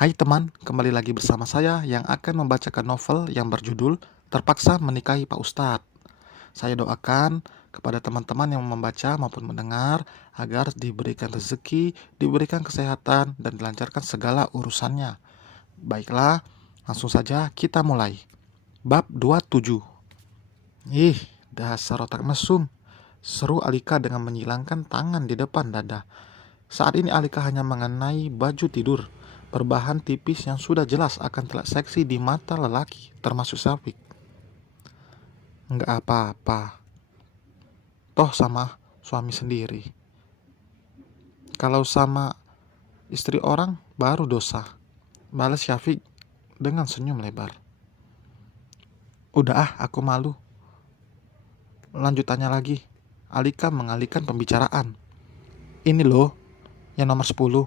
Hai teman, kembali lagi bersama saya yang akan membacakan novel yang berjudul Terpaksa Menikahi Pak Ustadz. Saya doakan kepada teman-teman yang membaca maupun mendengar agar diberikan rezeki, diberikan kesehatan, dan dilancarkan segala urusannya. Baiklah, langsung saja kita mulai. Bab 27. Ih, dasar otak mesum. Seru Alika dengan menyilangkan tangan di depan dada. Saat ini Alika hanya mengenai baju tidur berbahan tipis yang sudah jelas akan terlihat seksi di mata lelaki, termasuk Syafiq. Nggak apa-apa, toh sama suami sendiri. Kalau sama istri orang, baru dosa, balas Syafiq dengan senyum lebar. Udah aku malu. Lanjutannya lagi, Alika mengalihkan pembicaraan. Ini loh, yang nomor 10.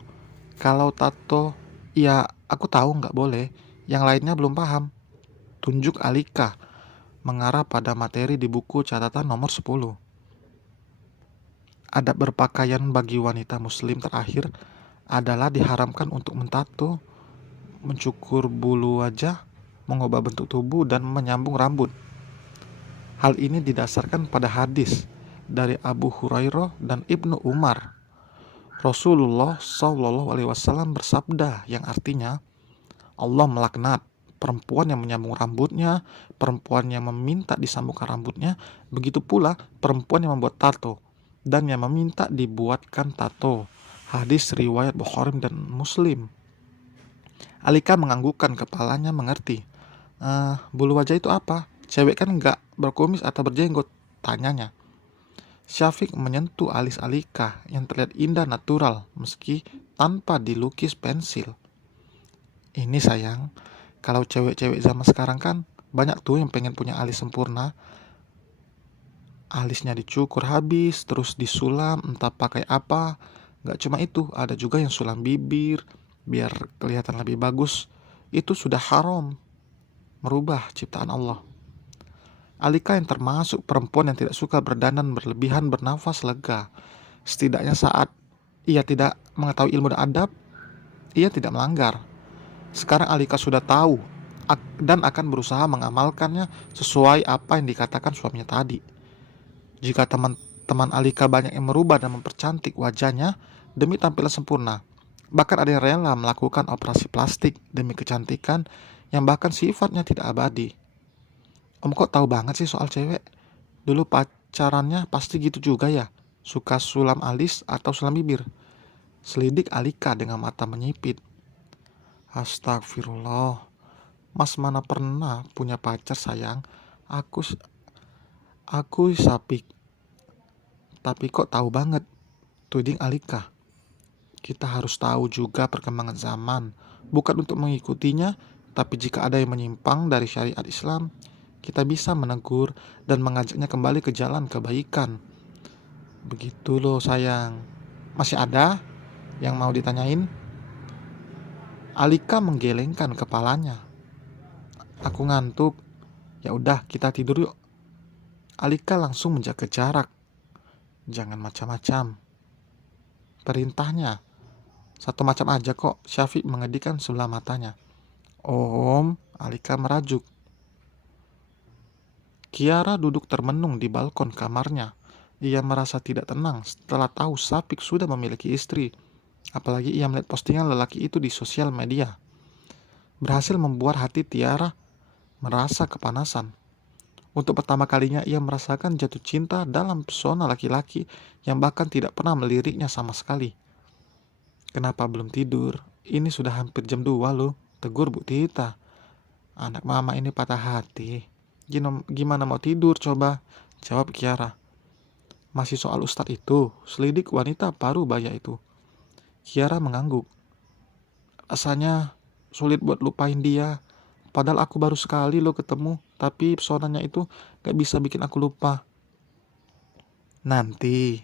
Kalau tato, ya aku tahu nggak boleh. Yang lainnya belum paham. Tunjuk Alika mengarah pada materi di buku catatan nomor 10. Adab berpakaian bagi wanita muslim terakhir adalah diharamkan untuk mentato, mencukur bulu wajah, mengubah bentuk tubuh, dan menyambung rambut. Hal ini didasarkan pada hadis dari Abu Hurairah dan Ibnu Umar. Rasulullah SAW bersabda yang artinya, Allah melaknat perempuan yang menyambung rambutnya, perempuan yang meminta disambungkan rambutnya, begitu pula perempuan yang membuat tato dan yang meminta dibuatkan tato. Hadis riwayat Bukhari dan Muslim. Alika menganggukkan kepalanya mengerti. Bulu wajah itu apa? Cewek kan nggak berkumis atau berjenggot, tanyanya. Syafiq menyentuh alis Alika yang terlihat indah natural meski tanpa dilukis pensil. Ini sayang, kalau cewek-cewek zaman sekarang kan banyak tuh yang pengen punya alis sempurna. Alisnya dicukur habis, terus disulam entah pakai apa. Gak cuma itu, ada juga yang sulam bibir biar kelihatan lebih bagus. Itu sudah haram, merubah ciptaan Allah. Alika yang termasuk perempuan yang tidak suka berdandan berlebihan bernafas lega. Setidaknya saat ia tidak mengetahui ilmu dan adab, ia tidak melanggar. Sekarang Alika sudah tahu dan akan berusaha mengamalkannya sesuai apa yang dikatakan suaminya tadi. Jika teman-teman Alika banyak yang merubah dan mempercantik wajahnya demi tampilan sempurna, bahkan ada yang rela melakukan operasi plastik demi kecantikan yang bahkan sifatnya tidak abadi. Om kok tahu banget sih soal cewek? Dulu pacarannya pasti gitu juga ya? Suka sulam alis atau sulam bibir? Selidik Alika dengan mata menyipit. Astagfirullah, Mas mana pernah punya pacar sayang? Aku Sapik. Tapi kok tahu banget? Tuding Alika. Kita harus tahu juga perkembangan zaman, bukan untuk mengikutinya, tapi jika ada yang menyimpang dari syariat Islam, kita bisa menegur dan mengajaknya kembali ke jalan kebaikan. Begitu loh sayang. Masih ada yang mau ditanyain? Alika menggelengkan kepalanya. Aku ngantuk. Ya udah, kita tidur yuk. Alika langsung menjaga jarak. Jangan macam-macam, perintahnya. Satu macam aja kok, Syafiq mengedipkan sebelah matanya. Om, Alika merajuk. Kiara duduk termenung di balkon kamarnya. Ia merasa tidak tenang setelah tahu Syafiq sudah memiliki istri. Apalagi ia melihat postingan lelaki itu di sosial media. Berhasil membuat hati Tiara merasa kepanasan. Untuk pertama kalinya ia merasakan jatuh cinta dalam pesona laki-laki yang bahkan tidak pernah meliriknya sama sekali. Kenapa belum tidur? Ini sudah hampir jam 2 loh, tegur Bu Tita. Anak mama ini patah hati. Gimana mau tidur coba? Jawab Kiara. Masih soal Ustadz itu, selidik wanita parubaya itu. Kiara mengangguk. Rasanya sulit buat lupain dia. Padahal aku baru sekali lo ketemu, tapi pesonanya itu gak bisa bikin aku lupa. Nanti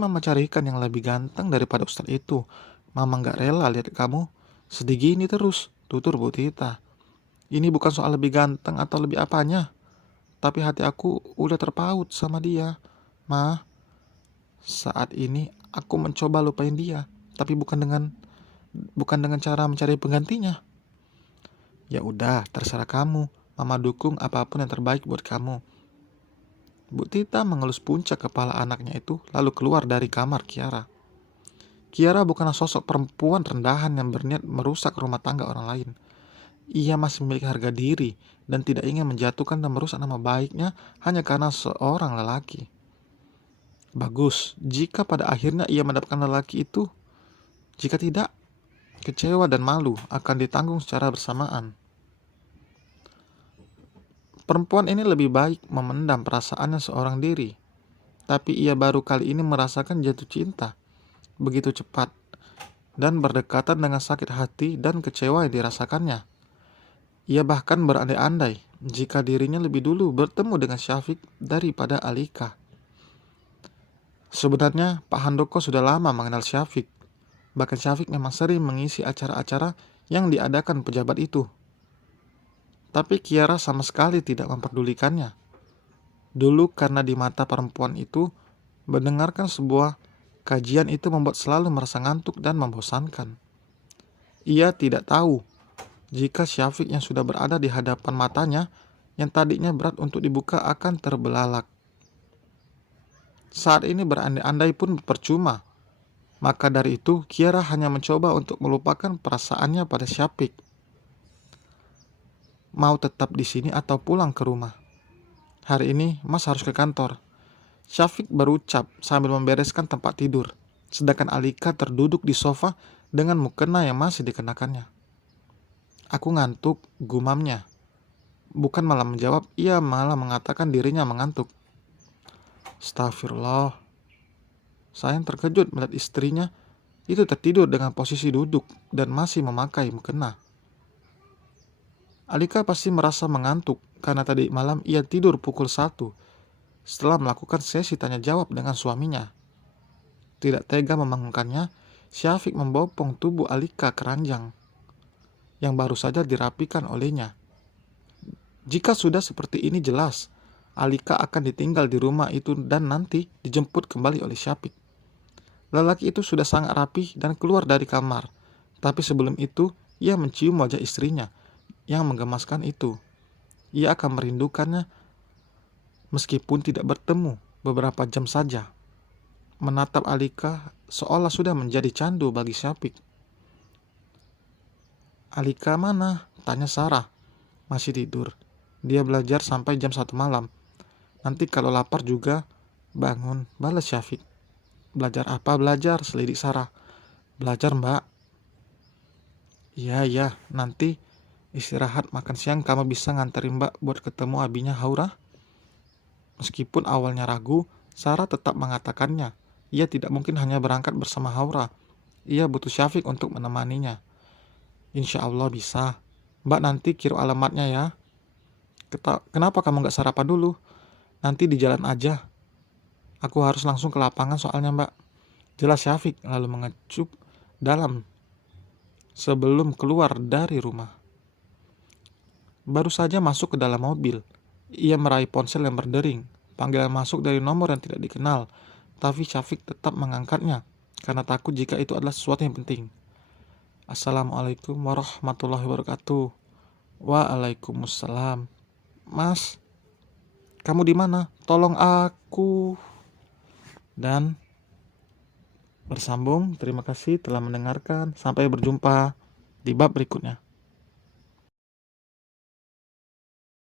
mama carikan yang lebih ganteng daripada Ustadz itu. Mama gak rela lihat kamu sedih gini terus, tutur Bu Tita. Ini bukan soal lebih ganteng atau lebih apanya, tapi hati aku udah terpaut sama dia. Ma, saat ini aku mencoba lupain dia, tapi bukan dengan bukan dengan cara mencari penggantinya. Ya udah, terserah kamu. Mama dukung apapun yang terbaik buat kamu. Bu Tita mengelus puncak kepala anaknya itu lalu keluar dari kamar Kiara. Kiara bukanlah sosok perempuan rendahan yang berniat merusak rumah tangga orang lain. Ia masih memiliki harga diri dan tidak ingin menjatuhkan dan merusak nama baiknya hanya karena seorang lelaki. Bagus, jika pada akhirnya ia mendapatkan lelaki itu. Jika tidak, kecewa dan malu akan ditanggung secara bersamaan. Perempuan ini lebih baik memendam perasaannya seorang diri. Tapi ia baru kali ini merasakan jatuh cinta begitu cepat dan berdekatan dengan sakit hati dan kecewa yang dirasakannya. Ia bahkan berandai-andai jika dirinya lebih dulu bertemu dengan Syafiq daripada Alika. Sebenarnya Pak Handoko sudah lama mengenal Syafiq. Bahkan Syafiq memang sering mengisi acara-acara yang diadakan pejabat itu. Tapi Kiara sama sekali tidak memperdulikannya. Dulu karena di mata perempuan itu, mendengarkan sebuah kajian itu membuat selalu merasa ngantuk dan membosankan. Ia tidak tahu jika Syafiq yang sudah berada di hadapan matanya yang tadinya berat untuk dibuka akan terbelalak. Saat ini berandai-andai pun percuma. Maka dari itu Kiara hanya mencoba untuk melupakan perasaannya pada Syafiq. Mau tetap di sini atau pulang ke rumah? Hari ini Mas harus ke kantor. Syafiq berucap sambil membereskan tempat tidur, sedangkan Alika terduduk di sofa dengan mukena yang masih dikenakannya. Aku ngantuk, gumamnya. Bukan malah menjawab, ia malah mengatakan dirinya mengantuk. Astagfirullah. Sayang terkejut melihat istrinya itu tertidur dengan posisi duduk dan masih memakai mukena. Alika pasti merasa mengantuk karena tadi malam ia tidur pukul 1 setelah melakukan sesi tanya jawab dengan suaminya. Tidak tega membangunkannya, Syafiq membopong tubuh Alika ke ranjang yang baru saja dirapikan olehnya. Jika sudah seperti ini jelas, Alika akan ditinggal di rumah itu dan nanti dijemput kembali oleh Syafiq. Lelaki itu sudah sangat rapi dan keluar dari kamar, tapi sebelum itu ia mencium wajah istrinya yang menggemaskan itu. Ia akan merindukannya meskipun tidak bertemu beberapa jam saja. Menatap Alika seolah sudah menjadi candu bagi Syafiq. Alika mana? Tanya Sarah. Masih tidur. Dia belajar sampai jam 1 malam. Nanti kalau lapar juga bangun, balas Syafiq. Belajar apa belajar? Selidik Sarah. Belajar mbak. Iya, nanti istirahat makan siang kamu bisa nganterin mbak buat ketemu abinya Haura? Meskipun awalnya ragu, Sarah tetap mengatakannya. Ia tidak mungkin hanya berangkat bersama Haura. Ia butuh Syafiq untuk menemaninya. Insya Allah bisa. Mbak nanti kirim alamatnya ya. Kenapa kamu gak sarapan dulu? Nanti di jalan aja. Aku harus langsung ke lapangan soalnya mbak. Jelas Syafiq lalu mengecup dalam sebelum keluar dari rumah. Baru saja masuk ke dalam mobil, ia meraih ponsel yang berdering. Panggilan masuk dari nomor yang tidak dikenal, tapi Syafiq tetap mengangkatnya karena takut jika itu adalah sesuatu yang penting. Assalamualaikum warahmatullahi wabarakatuh. Waalaikumsalam. Mas, kamu di mana? Tolong aku. Dan bersambung. Terima kasih telah mendengarkan. Sampai berjumpa di bab berikutnya.